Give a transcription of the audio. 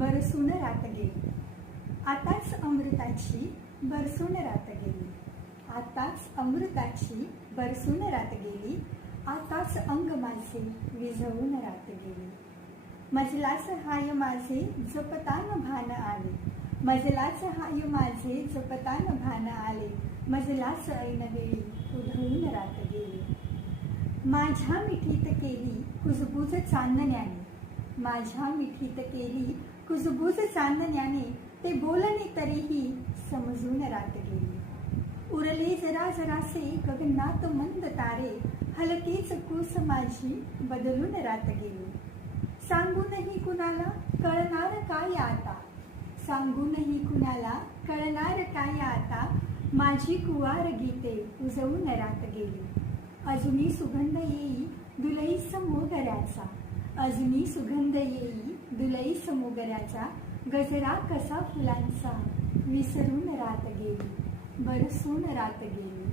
बरसून रात गेली. आताच अमृताची बरसून रात गेली. आताच अमृताची बरसून रात गेली. आताच अंग माझे विझवून रात गेली. मजलाच हाय माझे जपतान भान आले. मजलाच हाय माझे जपतान भान आले. मजलाच ऐन वेळी उधळून रात गेली. माझ्या मिठीत केली कुजबूज चांदण्याने. माझ्या मिठीत केली कुजबूज चांदण्याने. ते बोलणे तरीही समजून रात गेली. उरले जरा जरासे गगनात मंद तारे. हलकीच कूस माझी बदलून रात गेली. सांगूनही कुणाला कळणार काय आता. सांगूनही कुणाला कळणार काय आता. माझी कुवार गीते उजवून रात गेली. अजूनी सुगंध येई दुलईस मोगऱ्याचा. अजूनी सुगंध येई दुलईस मोगऱ्याचा. गजरा कसा फुलांचा विसरून रात गेली. बरसून रात गेली.